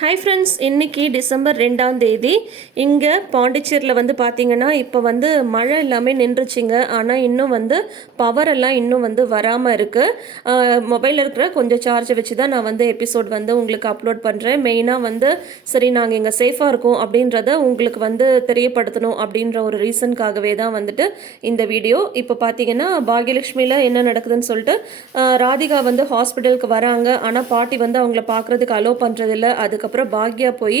Hi friends இன்றைக்கி December ரெண்டாம் தேதி. இங்கே பாண்டிச்சேரியில் வந்து பார்த்திங்கன்னா இப்போ வந்து மழை எல்லாமே நின்றுச்சுங்க. ஆனால் இன்னும் வந்து பவர் எல்லாம் இன்னும் வந்து வராமல் இருக்குது மொபைலில் இருக்கிற கொஞ்சம் சார்ஜை வச்சு தான் நான் வந்து எபிசோட் வந்து உங்களுக்கு அப்லோட் பண்ணுறேன் மெயினாக வந்து சரி நாங்கள் இங்கே சேஃபாக இருக்கோம் அப்படின்றத உங்களுக்கு வந்து தெரியப்படுத்தணும் அப்படின்ற ஒரு ரீசனுக்காகவே தான் வந்துட்டு இந்த வீடியோ இப்போ பார்த்தீங்கன்னா பாகியலட்சுமியில் என்ன நடக்குதுன்னு சொல்லிட்டு ராதிகா வந்து ஹாஸ்பிட்டலுக்கு வராங்க. ஆனால் பாட்டி வந்து அவங்கள பார்க்குறதுக்கு அலோவ் பண்ணுறதில்ல அதுக்கு அதுக்கப்புறம் பாக்யா போய்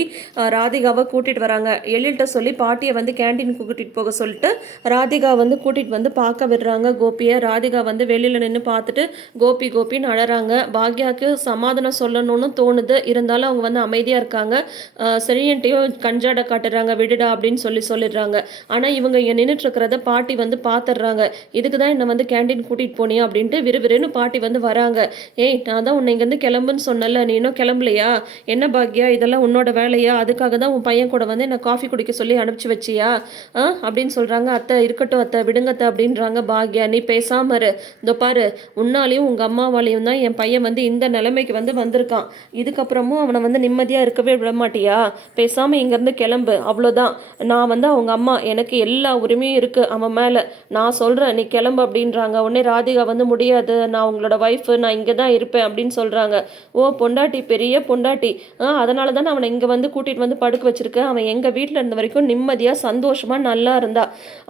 ராதிகாவை கூட்டிகிட்டு வராங்க. எழில்கிட்ட சொல்லி பாட்டியை வந்து கேண்டீன் கூட்டிகிட்டு போக சொல்லிட்டு ராதிகா வந்து கூட்டிகிட்டு வந்து பார்க்க விடுறாங்க கோபியை. ராதிகா வந்து வெளியில் நின்று பார்த்துட்டு கோபி கோபின்னு அழறாங்க. பாக்யாவுக்கு சமாதானம் சொல்லணும்னு தோணுது. இருந்தாலும் அவங்க வந்து அமைதியாக இருக்காங்க. அஹ், செழியன்ட்டையும் கஞ்சாட காட்டுறாங்க. விடுடா அப்படின்னு சொல்லி சொல்லிடுறாங்க. ஆனால் இவங்க இங்கே நின்றுட்டு பாட்டி வந்து பார்த்துடுறாங்க இதுக்கு தான் என்னை வந்து கேண்டீன் கூட்டிகிட்டு போனியா அப்படின்ட்டு விறுவிறுன்னு பாட்டி வந்து வராங்க. ஏய் நான் தான் உன்னை இங்கேருந்து கிளம்புன்னு சொன்னல நீ இன்னும் கிளம்பலையா? என்ன பாக்யா? இதெல்லாம் உன்னோட வேலையா? அதுக்காக தான் உன் பையன் கூட வந்து என்னை காஃபி குடிக்க சொல்லி அனுப்பிச்சு வச்சியா? ஆ? அப்படின்னு சொல்கிறாங்க அத்தை இருக்கட்டும் அத்தை விடுங்க அத்தை அப்படின்றாங்க பாக்யா. நீ பேசாமரு இரு. இதோ பாரு உன்னாலையும் உங்கள் அம்மாவாலையும் தான் என் பையன் வந்து இந்த நிலைமைக்கு வந்து வந்திருக்கான். இதுக்கப்புறமும் அவனை வந்து நிம்மதியாக இருக்கவே விட மாட்டியா? பேசாமல் இங்கேருந்து கிளம்பு. அவ்வளோதான். நான் வந்து அவங்க அம்மா எனக்கு எல்லா உரிமையும் இருக்குது அவன் மேலே. நான் சொல்கிறேன் நீ கிளம்பு அப்படின்றாங்க. உடனே ராதிகா வந்து முடியாது. நான் உங்களோட ஒய்ஃபு நான் இங்கே தான் இருப்பேன் அப்படின்னு சொல்கிறாங்க ஓ பொண்டாட்டி பெரிய பொண்டாட்டி. ஆ அதனால தான் அவனை இங்கே வந்து கூட்டிகிட்டு வந்து படுக்க வச்சுருக்கேன் அவன் எங்கள் வீட்டில் இருந்த வரைக்கும் நிம்மதியாக சந்தோஷமாக நல்லா இருந்தா.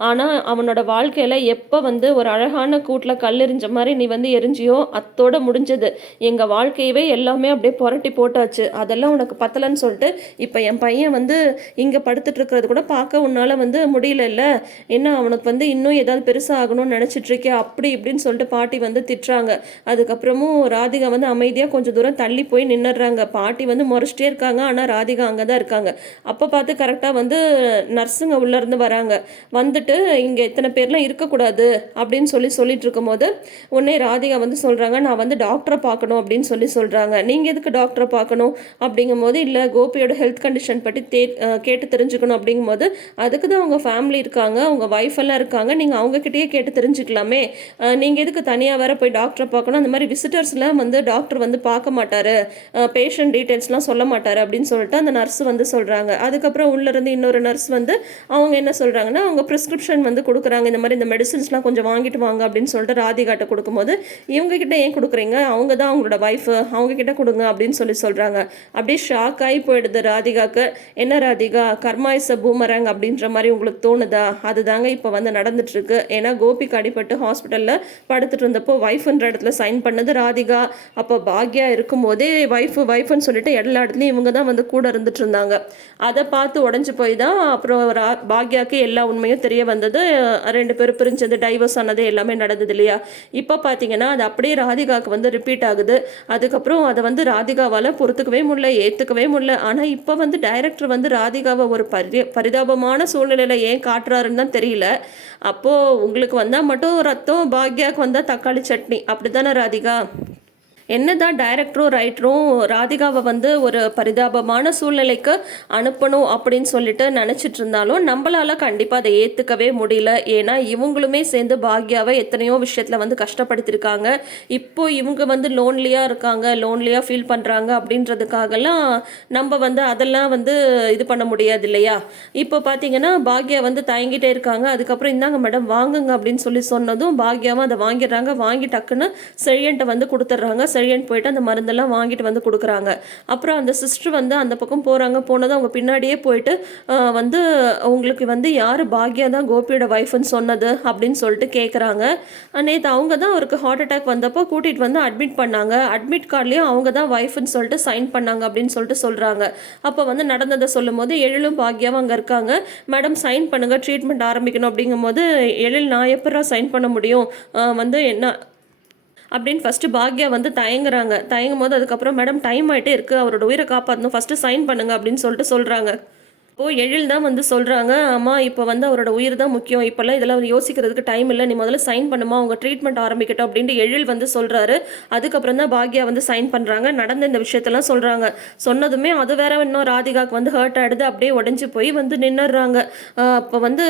ஆனால் அவனோட வாழ்க்கையில் எப்போ வந்து ஒரு அழகான கூட்டில் கல் எரிஞ்ச மாதிரி நீ வந்து எரிஞ்சியோ அத்தோட முடிஞ்சது. எங்கள் வாழ்க்கையவே எல்லாமே அப்படியே புரட்டி போட்டாச்சு. அதெல்லாம் உனக்கு பத்தலைன்னு சொல்லிட்டு இப்போ என் பையன் வந்து இங்கே படுத்துட்டு இருக்கிறது கூட பார்க்க உன்னால் வந்து முடியலல்ல என்ன அவனுக்கு வந்து இன்னும் ஏதாவது பெருசாக ஆகணும்னு நினச்சிட்ருக்கே அப்படி இப்படின்னு சொல்லிட்டு பாட்டி வந்து திட்டுறாங்க. அதுக்கப்புறமும் ராதிகா வந்து அமைதியாக கொஞ்சம் தூரம் தள்ளி போய் நின்னுடுறாங்க. பாட்டி வந்து முறைச்சிட்டே இருக்காங்க ஆனால் ராதிகா அங்கே தான் இருக்காங்க. அப்போ பார்த்து கரெக்டாக வந்து நர்ஸுங்க உள்ளேருந்து வராங்க. வந்துட்டு இங்கே இத்தனை பேர்லாம் இருக்கக்கூடாது அப்படின்னு சொல்லி சொல்லிட்டு இருக்கும்போது உடனே ராதிகா வந்து சொல்கிறாங்க நான் வந்து டாக்டரை பார்க்கணும் அப்படின்னு சொல்லி சொல்கிறாங்க நீங்கள் எதுக்கு டாக்டரை பார்க்கணும்? அப்படிங்கும்போது இல்லை கோபியோட ஹெல்த் கண்டிஷன் பற்றி தே கேட்டு தெரிஞ்சுக்கணும் அப்படிங்கும்போது அதுக்கு தான் அவங்க ஃபேமிலி இருக்காங்க அவங்க ஒய்ஃப் எல்லாம் இருக்காங்க. நீங்கள் அவங்கக்கிட்டயே கேட்டு தெரிஞ்சுக்கலாமே. நீங்கள் எதுக்கு தனியாக வேற போய் டாக்டரை பார்க்கணும்? அந்த மாதிரி விசிட்டர்ஸ்லாம் வந்து டாக்டர் வந்து பார்க்க மாட்டார். பேஷண்ட் டீட்டெயில்ஸ்லாம் சொல்ல மாட்டார். அப்படின்னு சொல்லிட்டு அந்த நர்ஸ் வந்து சொல்கிறாங்க அதுக்கப்புறம் உள்ளேருந்து இன்னொரு நர்ஸ் வந்து அவங்க என்ன சொல்கிறாங்கன்னா அவங்க ப்ரிஸ்கிரிப்ஷன் வந்து கொடுக்குறாங்க. இந்த மாதிரி இந்த மெடிசின்ஸ்லாம் கொஞ்சம் வாங்கிட்டு வாங்க அப்படின்னு சொல்லிட்டு ராதிகாட்ட கொடுக்கும்போது இவங்க கிட்ட ஏன் கொடுக்குறீங்க? அவங்க தான் அவங்களோட ஒய்ஃபு அவங்க கிட்ட கொடுங்க அப்படின்னு சொல்லி சொல்கிறாங்க அப்படியே ஷாக் ஆகி போயிடுது ராதிகாக்கு. என்ன ராதிகா? கர்மா இஸ் அ பூமரங் அப்படின்ற மாதிரி உங்களுக்கு தோணுதா? அதுதாங்க இப்போ வந்து நடந்துட்டுருக்கு. ஏன்னா கோபிக்கு அடிபட்டு ஹாஸ்பிட்டலில் படுத்துட்டு இருந்தப்போ ஒய்ஃப்ன்ற இடத்துல சைன் பண்ணது ராதிகா. அப்போ பாக்யா இருக்கும்போதே ஒய்ஃபு ஒய்ஃப்னு சொல்லிட்டு எல்லா இடத்துலையும் இவங்க தான் வந்து கூட இருந்துட்டு இருந்தாங்க அதை பார்த்து உடஞ்சி போய் தான் அப்புறம் ரா பாக்யாவுக்கு எல்லா உண்மையும் தெரிய வந்தது. ரெண்டு பேரும் பிரிஞ்சது டைவர்ஸ் ஆனது எல்லாமே நடந்தது இல்லையா? இப்போ பார்த்தீங்கன்னா அது அப்படியே ராதிகாவுக்கு வந்து ரிப்பீட் ஆகுது. அதுக்கப்புறம் அதை வந்து ராதிகாவால் பொறுத்துக்கவே முடியல ஏற்றுக்கவே முடியல. ஆனால் இப்போ வந்து டைரக்டர் வந்து ராதிகாவை ஒரு பரி பரிதாபமான சூழ்நிலையில் ஏன் காட்டுறாருன்னு தான் தெரியல. அப்போது உங்களுக்கு வந்தால் மட்டும் ரத்தம் பாக்யாவுக்கு வந்தால் தக்காளி சட்னி. அப்படி தானே ராதிகா? என்னதான் டைரக்டரும் ரைட்டரும் ராதிகாவை வந்து ஒரு பரிதாபமான சூழ்நிலைக்கு அனுப்பணும் அப்படின்னு சொல்லிட்டு நினச்சிட்டு இருந்தாலும் நம்மளால் கண்டிப்பாக அதை ஏற்றுக்கவே முடியல. ஏன்னா இவங்களுமே சேர்ந்து பாக்யாவை எத்தனையோ விஷயத்தில் வந்து கஷ்டப்படுத்திருக்காங்க. இப்போ இவங்க வந்து லோன்லியாக இருக்காங்க லோன்லியாக ஃபீல் பண்ணுறாங்க அப்படின்றதுக்காகலாம் நம்ம வந்து அதெல்லாம் வந்து இது பண்ண முடியாது இல்லையா இப்போ பார்த்தீங்கன்னா பாக்யா வந்து தயங்கிட்டே இருக்காங்க. அதுக்கப்புறம் இந்தாங்க மேடம் வாங்குங்க அப்படின்னு சொல்லி சொன்னதும் பாக்யாவும் அதை வாங்கிடுறாங்க. வாங்கி டக்குன்னு செழியன்ட்ட வந்து கொடுத்துட்றாங்க. செழியன் போயிட்டு அந்த மருந்தெல்லாம் வாங்கிட்டு வந்து கொடுக்குறாங்க. அப்புறம் அந்த சிஸ்டர் வந்து அந்த பக்கம் போகிறாங்க போனதும் அவங்க பின்னாடியே போயிட்டு வந்து உங்களுக்கு வந்து யார் பாக்யா தான் கோபியோட ஒய்ஃப்னு சொன்னது? அப்படின்னு சொல்லிட்டு கேட்குறாங்க நேற்று அவங்க தான் அவருக்கு ஹார்ட் அட்டாக் வந்தப்போ கூட்டிகிட்டு வந்து அட்மிட் பண்ணாங்க. அட்மிட் கார்ட்லேயும் அவங்க தான் ஒய்ஃப்னு சொல்லிட்டு சைன் பண்ணாங்க அப்படின்னு சொல்லிட்டு சொல்கிறாங்க அப்போ வந்து நடந்ததை சொல்லும்போது எழிலும் பாக்யாவும் அங்கே இருக்காங்க. மேடம் சைன் பண்ணுங்கள் ட்ரீட்மெண்ட் ஆரம்பிக்கணும். அப்படிங்கும்போது எழில் நான் எப்படா சைன் பண்ண முடியும்? வந்து என்ன அப்படின்னு ஃபஸ்ட்டு பாக்யா வந்து தயங்குறாங்க. தயங்கும் போது அதுக்கப்புறம் மேடம் டைம் ஆகிட்டே இருக்குது அவரோட உயிரை காப்பாற்றணும் ஃபஸ்ட்டு சைன் பண்ணுங்க அப்படின்னு சொல்லிட்டு சொல்கிறாங்க இப்போது எழில் தான் வந்து சொல்கிறாங்க அம்மா இப்போ வந்து அவரோட உயிர் தான் முக்கியம். இப்போல்லாம் இதெல்லாம் யோசிக்கிறதுக்கு டைம் இல்லை. நீ முதல்ல சைன் பண்ணுமா? அவங்க ட்ரீட்மெண்ட் ஆரம்பிக்கட்டும் அப்படின்ட்டு எழில் வந்து சொல்கிறாரு அதுக்கப்புறம் தான் பாக்யா வந்து சைன் பண்ணுறாங்க நடந்த இந்த விஷயத்தெல்லாம் சொல்கிறாங்க சொன்னதுமே அது வேற இன்னும் ராதிகாவுக்கு வந்து ஹர்ட் ஆகிடுது அப்படியே உடஞ்சி போய் வந்து நின்னுடுறாங்க. அப்போ வந்து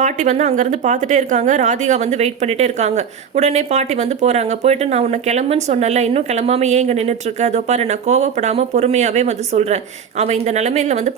பாட்டி வந்து அங்கேருந்து பார்த்துட்டே இருக்காங்க. ராதிகா வந்து வெயிட் பண்ணிட்டே இருக்காங்க. உடனே பாட்டி வந்து போகிறாங்க போயிட்டு நான் உன்னை கிளம்புன்னு சொன்னல இன்னும் கிளம்பாமல் ஏன் இங்கே நின்றுட்டுருக்க அதோ பாரு நான் கோவப்படாமல் பொறுமையாகவே வந்து சொல்கிறேன் அவன் இந்த நிலமையில் வந்து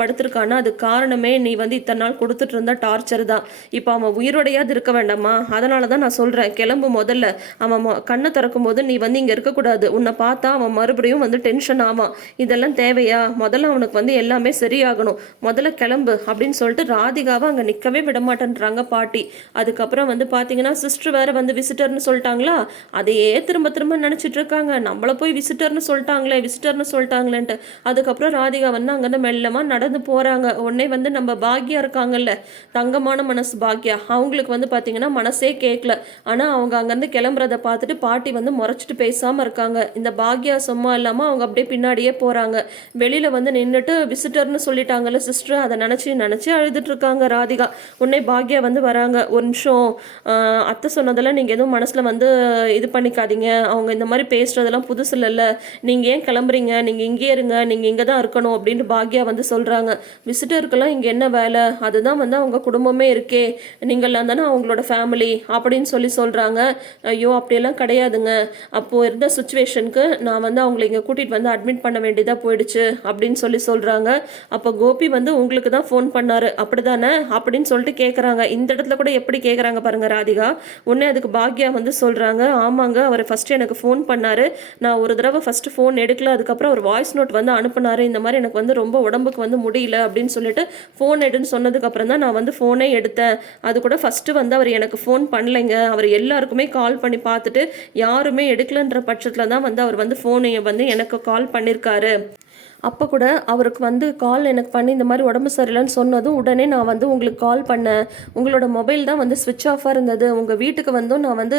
படுத்திருக்கான்னா அது காரணமே நீ வந்து இத்தனை நாள் கொடுத்துட்டு இருந்த டார்ச்சர் தான். இப்போ அவன் உயிரோடையாவது இருக்க வேண்டாமா? அதனால தான் நான் சொல்கிறேன் கிளம்பு முதல்ல. அவன் மொ- கண்ணை திறக்கும் போது நீ வந்து இங்கே இருக்கக்கூடாது. உன்னை பார்த்தா அவன் மறுபடியும் வந்து டென்ஷன் ஆவான். இதெல்லாம் தேவையா? முதல்ல அவனுக்கு வந்து எல்லாமே சரியாகணும். முதல்ல கிளம்பு அப்படின்னு சொல்லிட்டு ராதிகாவை அங்கே நிற்கவே விட மாட்டேன்றாங்க பாட்டி. அதுக்கப்புறம் வந்து பார்த்தீங்கன்னா சிஸ்டர் வேற வந்து விசிட்டர்னு சொல்லிட்டாங்களா? அதையே திரும்ப திரும்ப நினச்சிட்டு இருக்காங்க. நம்மள போய் விசிட்டர்னு சொல்லிட்டாங்களே விசிட்டர்னு சொல்லிட்டாங்களேன்ட்டு. அதுக்கப்புறம் ராதிகா வந்து அங்கேருந்து மெல்லமாக நடந்து போகிறாங்க உடனே வந்து நம்ம பாக்யா இருக்காங்கல்ல தங்கமான மனசு பாக்யா அவங்களுக்கு வந்து பார்த்தீங்கன்னா மனசே கேட்கல ஆனால் அவங்க அங்கேருந்து கிளம்புறத பார்த்துட்டு பாட்டி வந்து முறைச்சிட்டு பேசாமல் இருக்காங்க. இந்த பாக்யா சும்மா இல்லாமல் அவங்க அப்படியே பின்னாடியே போகிறாங்க வெளியில் வந்து நின்றுட்டு விசிட்டர்னு சொல்லிட்டாங்கல்ல சிஸ்டர் அதை நினச்சி நினச்சி அழுதுட்டு இருக்காங்க ராதிகா. உடனே பாக்யா வந்து வராங்க. ஒரு நிமிஷம் அத்தை சொன்னதெல்லாம் நீங்கள் எதுவும் மனசில் வந்து இது பண்ணிக்காதீங்க. அவங்க இந்த மாதிரி பேசுகிறதெல்லாம் புதுசு இல்லைல்ல நீங்கள் ஏன் கிளம்புறீங்க? நீங்கள் இங்கேயே இருங்க. நீங்கள் இங்கே தான் இருக்கணும் அப்படின்ட்டு பாக்யா வந்து சொல்கிறாங்க விசிட்டருக்கெல்லாம் இங்கே என்ன வேலை? அதுதான் வந்து அவங்க குடும்பமே இருக்கே. நீங்கள்லாம் தானே அவங்களோட ஃபேமிலி அப்படின்னு சொல்லி சொல்கிறாங்க ஐயோ அப்படியெல்லாம் கிடையாதுங்க. அப்போது இருந்த சுச்சுவேஷனுக்கு நான் வந்து அவங்கள இங்கே கூட்டிகிட்டு வந்து அட்மிட் பண்ண வேண்டியதாக போயிடுச்சு அப்படின்னு சொல்லி சொல்கிறாங்க அப்போ கோபி வந்து உங்களுக்கு தான் ஃபோன் பண்ணிணாரு அப்படி தானே அப்படின்னு சொல்லிட்டு கேட்குறாங்க இந்த இடத்துல கூட எப்படி கேட்குறாங்க பாருங்கள் ராதிகா. உடனே அதுக்கு பாக்யா வந்து சொல்கிறாங்க ஆமாங்க அவர் ஃபஸ்ட்டு எனக்கு ஃபோன் பண்ணார். நான் ஒரு தடவை ஃபஸ்ட்டு ஃபோன் எடுக்கல. அதுக்கப்புறம் அவர் வாய்ஸ் நோட் வந்து அனுப்புனாரு. இந்த மாதிரி எனக்கு வந்து ரொம்ப உடம்புக்கு வந்து முடியல அப்படின்னு சொல்லிட்டு ஃபோன் எடுன்னு சொன்னதுக்கப்புறம் தான் நான் வந்து ஃபோனே எடுத்தேன். அது கூட ஃபஸ்ட்டு வந்து அவர் எனக்கு ஃபோன் பண்ணலைங்க. அவர் எல்லாருக்குமே கால் பண்ணி பார்த்துட்டு யாருமே எடுக்கலன்ற பட்சத்தில் தான் வந்து அவர் வந்து ஃபோனை வந்து எனக்கு கால் பண்ணியிருக்காரு அப்போ கூட அவருக்கு வந்து கால் எனக்கு பண்ணி இந்த மாதிரி உடம்பு சரியில்லைன்னு சொன்னதும் உடனே நான் வந்து உங்களுக்கு கால் பண்ணேன். உங்களோட மொபைல் தான் வந்து ஸ்விட்ச் ஆஃபாக இருந்தது. உங்கள் வீட்டுக்கு வந்தும் நான் வந்து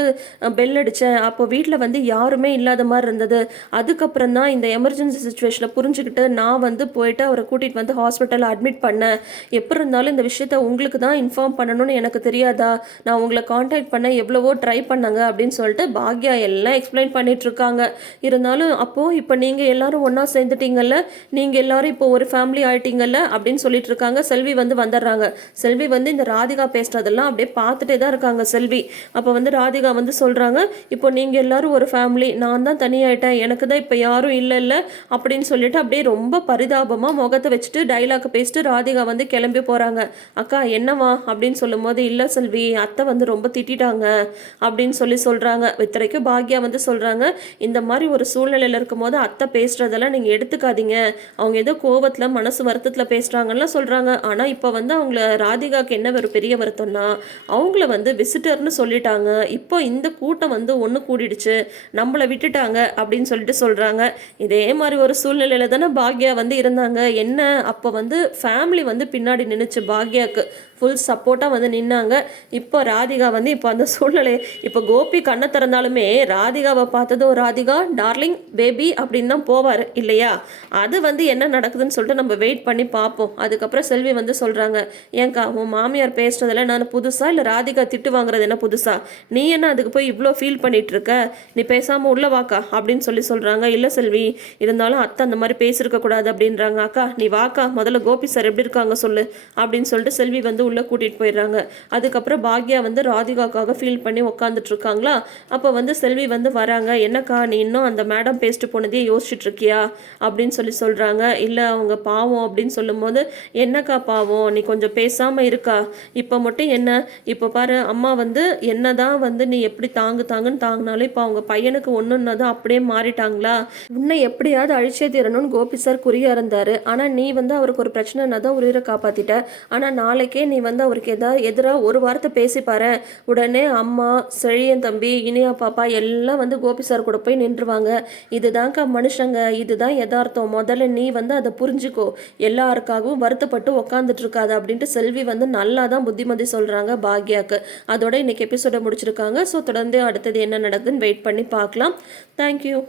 பெல் அடித்தேன் அப்போ வீட்டில் வந்து யாருமே இல்லாத மாதிரி இருந்தது. அதுக்கப்புறம் தான் இந்த எமர்ஜென்சி சுச்சுவேஷனை புரிஞ்சுக்கிட்டு நான் வந்து போயிட்டு அவரை கூட்டிகிட்டு வந்து ஹாஸ்பிட்டலில் அட்மிட் பண்ணேன். எப்படி இருந்தாலும் இந்த விஷயத்த உங்களுக்கு தான் இன்ஃபார்ம் பண்ணணும்னு எனக்கு தெரியாதா? நான் உங்களை காண்டாக்ட் பண்ண எவ்வளவோ ட்ரை பண்ணாங்க அப்படின்னு சொல்லிட்டு பாக்யா எல்லாம் எக்ஸ்பிளைன் பண்ணிகிட்ருக்காங்க இருந்தாலும் அப்போது இப்போ நீங்கள் எல்லாரும் ஒன்றா சேர்ந்துட்டீங்கல்ல நீங்கள் எல்லாரும் இப்போ ஒரு ஃபேமிலி ஆயிட்டீங்கல்ல அப்படின்னு சொல்லிட்டு இருக்காங்க. செல்வி வந்து வந்துடுறாங்க. செல்வி வந்து இந்த ராதிகா பேசுறதெல்லாம் அப்படியே பார்த்துட்டே தான் இருக்காங்க செல்வி. அப்போ வந்து ராதிகா வந்து சொல்கிறாங்க இப்போ நீங்கள் எல்லாரும் ஒரு ஃபேமிலி நான் தான் தனியாயிட்டேன். எனக்கு தான் இப்போ யாரும் இல்லை இல்லை அப்படின்னு சொல்லிட்டு அப்படியே ரொம்ப பரிதாபமாக முகத்தை வச்சுட்டு டைலாக் பேசிட்டு ராதிகா வந்து கிளம்பி போகிறாங்க அக்கா என்னவா அப்படின்னு சொல்லும்போது இல்லை செல்வி அத்தை வந்து ரொம்ப திட்டிட்டாங்க அப்படின்னு சொல்லி சொல்கிறாங்க இத்தனைக்கும் பாக்யா வந்து சொல்கிறாங்க இந்த மாதிரி ஒரு சூழ்நிலையில் இருக்கும்போது அத்தை பேசுகிறதெல்லாம் நீங்கள் எடுத்துக்காதீங்க. அவங்க ஏதோ கோவத்தில் மனசு வருத்தத்தில் பேசுகிறாங்கலாம் சொல்கிறாங்க ஆனால் இப்போ வந்து அவங்கள ராதிகாவுக்கு என்ன ஒரு பெரிய வருத்தம்னா அவங்கள வந்து விசிட்டர்னு சொல்லிட்டாங்க. இப்போ இந்த கூட்டம் வந்து ஒன்று கூடிடுச்சு. நம்மளை விட்டுட்டாங்க அப்படின்னு சொல்லிட்டு சொல்கிறாங்க இதே மாதிரி ஒரு சூழ்நிலையில் தானே பாக்யா வந்து இருந்தாங்க. என்ன அப்போ வந்து ஃபேமிலி வந்து பின்னாடி நின்றுச்சு பாக்யாவுக்கு ஃபுல் சப்போர்ட்டாக வந்து நின்னாங்க. இப்போ ராதிகா வந்து இப்போ அந்த சூழ்நிலை இப்போ கோபி கண்ணை திறந்தாலுமே ராதிகாவை பார்த்ததும் ராதிகா டார்லிங் பேபி அப்படின்னு தான் போவார் இல்லையா? அது வந்து என்ன நடக்குதுன்னு சொல்லிட்டு நம்ம வெயிட் பண்ணி பார்ப்போம். அதுக்கப்புறம் செல்வி வந்து சொல்கிறாங்க ஏன்க்கா உன் மாமியார் பேசுறதுல நான் புதுசாக இல்லை ராதிகா திட்டு வாங்குறது என்ன புதுசா? நீ என்ன அதுக்கு போய் இவ்வளோ ஃபீல் பண்ணிட்டு இருக்க? நீ பேசாமல் உள்ள வாக்கா? அப்படின்னு சொல்லி சொல்கிறாங்க இல்லை செல்வி இருந்தாலும் அத்தை அந்த மாதிரி பேசியிருக்க கூடாது அப்படின்றாங்க. அக்கா நீ வாக்கா முதல்ல கோபி சார் எப்படி இருக்காங்க சொல்லு அப்படின்னு சொல்லிட்டு செல்வி வந்து உள்ளே கூட்டிகிட்டு போயிடுறாங்க. அதுக்கப்புறம் பாக்யா வந்து ராதிகாக்காக ஃபீல் பண்ணி உக்காந்துட்டு இருக்காங்களா? அப்போ வந்து செல்வி வந்து வராங்க. என்னக்கா நீ இன்னும் அந்த மேடம் பேசிட்டு போனதே யோசிச்சுட்டு இருக்கியா? அப்படின்னு சொல்லி சொல்கிறாங்க இல்லை அவங்க பாவம் அப்படின்னு சொல்லும்போது என்னக்கா பாவம்? நீ கொஞ்சம் பேசாமல் இருக்கா? இப்போ மட்டும் என்ன? இப்போ பாரு அம்மா வந்து என்னதான் வந்து நீ எப்படி தாங்கு தாங்குன்னு தாங்கினாலும் இப்போ அவங்க பையனுக்கு ஒன்றுன்னதும் அப்படியே மாறிட்டாங்களா? உன்னை எப்படியாவது அழிச்சே தீரணும்னு கோபி சார் குறியா இருந்தாரு ஆனால் நீ வந்து அவருக்கு ஒரு பிரச்சனைனா தான் உயிரை காப்பாத்திட்ட. ஆனால் நாளைக்கே நீ வந்து அவருக்கு எதாவது எதிராக ஒரு வார்த்தை பேசி பாரு. உடனே அம்மா செழியன் தம்பி இனியா பாப்பா எல்லாம் வந்து கோபி சார் கூட போய் நின்றுவாங்க. இதுதான்க்கா மனுஷங்க இதுதான் யதார்த்தம். முதல்ல நீ வந்து அதை புரிஞ்சுக்கோ. எல்லாருக்காகவும் வருத்தப்பட்டு உக்காந்துட்டு இருக்காது அப்படின்ட்டு செல்வி வந்து நல்லா தான் புத்திமதி சொல்கிறாங்க பாக்யாக்கு. அதோட இன்னைக்கு எபிசோட முடிச்சிருக்காங்க. ஸோ தொடர்ந்து அடுத்தது என்ன நடக்குதுன்னு வெயிட் பண்ணி பார்க்கலாம். தேங்க்யூ